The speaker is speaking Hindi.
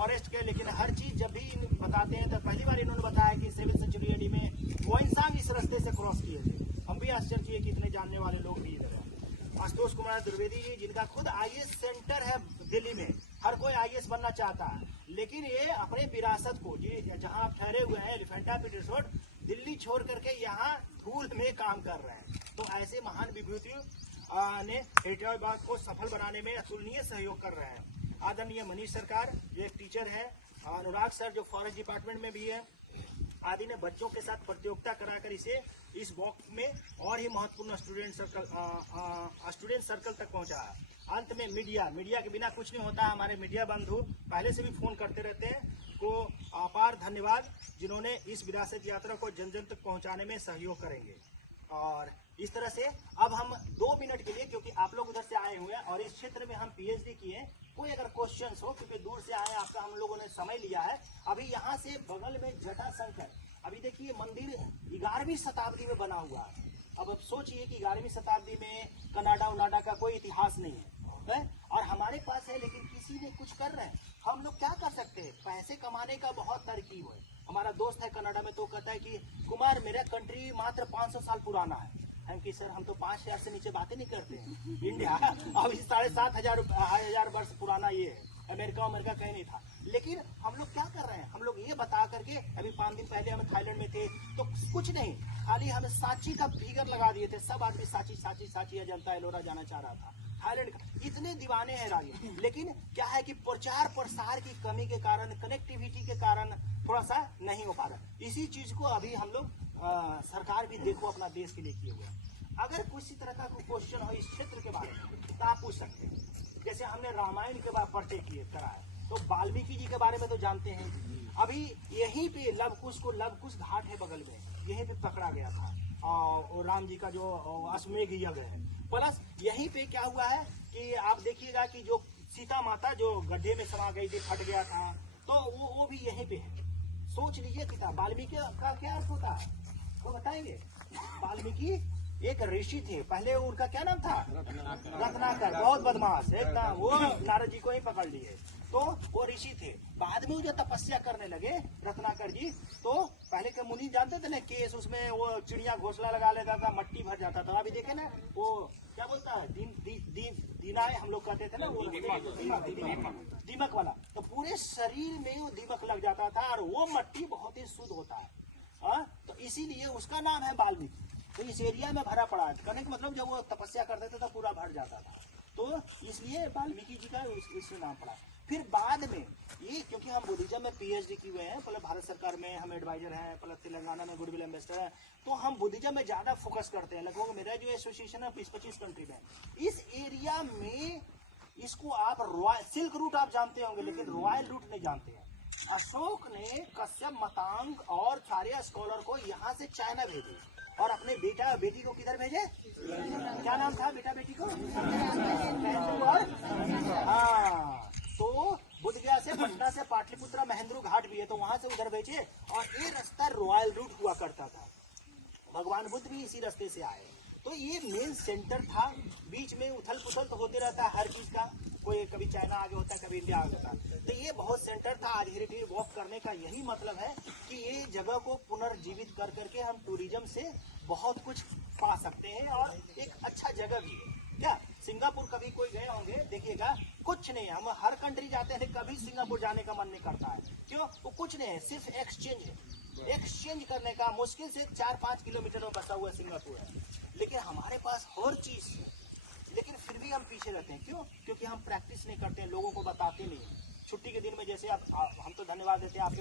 फॉरेस्ट के, लेकिन हर चीज जब भी बताते हैं तो पहली बार इन्होंने बताया कि सिविल सेंचुरी एडी में वोइंसांग इस रास्ते से क्रॉस किए थे। हम भी आश्चर्य किए कि इतने जानने वाले लोग भी इधर है। आशुतोष कुमार द्विवेदी जी, जिनका खुद आईएएस सेंटर है दिल्ली में, हर कोई आईएएस बनना चाहता है, लेकिन ये अपने विरासत को, जी जहाँ आप ठहरे हुए हैं एलिफेंटा पीटर रोड, दिल्ली छोड़ करके यहाँ धूल में काम कर रहे हैं। तो ऐसे महान विभूतियों ने हैदराबाद को सफल बनाने में अतुलनीय सहयोग कर रहे हैं। आदरणीय मनीष सरकार जो एक टीचर है, अनुराग सर जो फॉरेस्ट डिपार्टमेंट में भी है, आदि ने बच्चों के साथ प्रतियोगिता कराकर इसे इस वॉक में और ही महत्वपूर्ण स्टूडेंट सर्कल तक पहुंचा। अंत में मीडिया के बिना कुछ नहीं होता। हमारे मीडिया बंधु पहले से भी फोन करते रहते हैं, को अपार धन्यवाद जिन्होंने इस विरासत यात्रा को जन जन तक पहुंचाने में सहयोग करेंगे। और इस तरह से अब हम 2 मिनट के लिए, क्योंकि आप लोग उधर से आए हुए हैं और इस क्षेत्र में हम पीएचडी किए, कोई अगर क्वेश्चन हो, क्योंकि दूर से आए आपका हम लोगों ने समय लिया है। अभी यहाँ से बगल में जटाशंकर, अभी देखिए मंदिर 11वीं शताब्दी में बना हुआ है। अब सोचिए कि 11वीं शताब्दी में कनाडा उनाडा का कोई इतिहास नहीं है और हमारे पास है, लेकिन किसी ने कुछ कर रहे हैं। हम लोग क्या कर सकते हैं? पैसे कमाने का बहुत तरकीब है। हमारा दोस्त है कनाडा में, तो कहता है कि कुमार मेरा कंट्री मात्र 500 साल पुराना है। हम कि सर हम तो 5000 से नीचे बातें नहीं करते हैं। इंडिया अब 7,500 वर्ष पुराना ये है। अमेरिका कहीं नहीं था। लेकिन हम लोग क्या कर रहे हैं? हम लोग ये बता करके, अभी 5 दिन पहले हम थाईलैंड में थे तो कुछ नहीं, खाली हमें सांची का फिगर लगा दिए थे। सब आदमी सांची अजंता एलोरा जाना चाह रहा था। थाईलैंड का इतने दीवाने हैं राजे, लेकिन क्या है कि प्रचार प्रसार की कमी के कारण, कनेक्टिविटी के कारण थोड़ा सा नहीं हो पा रहा। इसी चीज को अभी हम लोग सरकार भी देखो अपना देश के लिए किए हुए। अगर किसी तरह का कोई क्वेश्चन हो इस क्षेत्र के बारे में तो आप पूछ सकते हैं। जैसे हमने रामायण के बाद पर्चे किए कराए, तो वाल्मीकि जी के बारे में तो जानते हैं। अभी यहीं पे लवकुश घाट है बगल में, यहीं पे पकड़ा गया था और राम जी का जो अश्वमेध यज्ञ है। प्लस यहीं पे क्या हुआ है कि आप देखिएगा कि जो सीता माता जो गड्ढे में समा गई थी, फट गया था, तो वो भी यहीं पे है। सोच लीजिए किताब वाल्मीकि का क्या अर्थ होता है वो बताएंगे। वाल्मीकि एक ऋषि थे, पहले उनका क्या नाम था? रत्नाकर। बहुत बदमाश एकदम, वो नारद जी को ही पकड़ लिए। तो वो ऋषि थे। बाद में जो तपस्या करने लगे रत्नाकर जी, तो पहले के मुनि जानते थे ना केस, उसमें वो चिड़िया घोंसला लगा लेता था, मट्टी भर जाता था। अभी देखे ना वो क्या बोलता है, दीनाए हम लोग कहते थे ना, वो दीमक वाला। तो पूरे शरीर में वो दीमक लग जाता था और वो मट्टी बहुत ही शुद्ध होता है। तो इसीलिए उसका नाम है वाल्मीकि। तो इस एरिया में भरा पड़ा है। कहने का मतलब जब वो तपस्या करते थे तो पूरा भर जाता था, तो इसलिए वाल्मीकि जी का इसमें नाम पड़ा। फिर बाद में ये, क्योंकि हम बुद्धिज्म में पीएचडी किए हुए हैं, प्लस भारत सरकार में हम एडवाइजर हैं, प्लस तेलंगाना में गुडविल एम्बेसडर हैं, तो हम बुद्धिज्म में ज्यादा फोकस करते हैं। लगभग मेरा जो एसोसिएशन है 20-25 कंट्री में। इस एरिया में इसको आप सिल्क रूट आप जानते होंगे, लेकिन रॉयल रूट नहीं जानते हैं। अशोक ने कश्यप, मतांग और सारे स्कॉलर को यहाँ से चाइना भेजे और अपने बेटा बेटी को किधर भेजे? क्या नाम था बेटा बेटी को? हाँ, तो बुद्ध गया से, पटना से पाटलिपुत्रा महेंद्रू घाट भी है, तो वहां से उधर भेजे। और ये रास्ता रॉयल रूट हुआ करता था। भगवान बुद्ध भी इसी रास्ते से आए। तो ये मेन सेंटर था। बीच में उथल पुथल तो होते रहता है हर चीज का, कोई कभी चाइना आगे होता है, कभी इंडिया आगे होता है। तो ये बहुत सेंटर था। आज हेरिटेज वॉक करने का यही मतलब है कि ये जगह को पुनर्जीवित कर करके हम टूरिज्म से बहुत कुछ पा सकते हैं और एक अच्छा जगह भी है। क्या सिंगापुर कभी कोई गए होंगे, देखिएगा कुछ नहीं। हम हर कंट्री जाते हैं, कभी सिंगापुर जाने का मन नहीं करता है। क्यों? वो कुछ नहीं है, सिर्फ एक्सचेंज है। एक्सचेंज करने का मुश्किल से 4-5 किलोमीटर में बसा हुआ सिंगापुर है, लेकिन हमारे पास हर चीज है। लेकिन फिर भी हम पीछे रहते हैं। क्यों? क्योंकि हम प्रैक्टिस नहीं करते हैं, लोगों को बताते नहीं। छुट्टी के दिन में जैसे आप हम तो धन्यवाद देते हैं आपके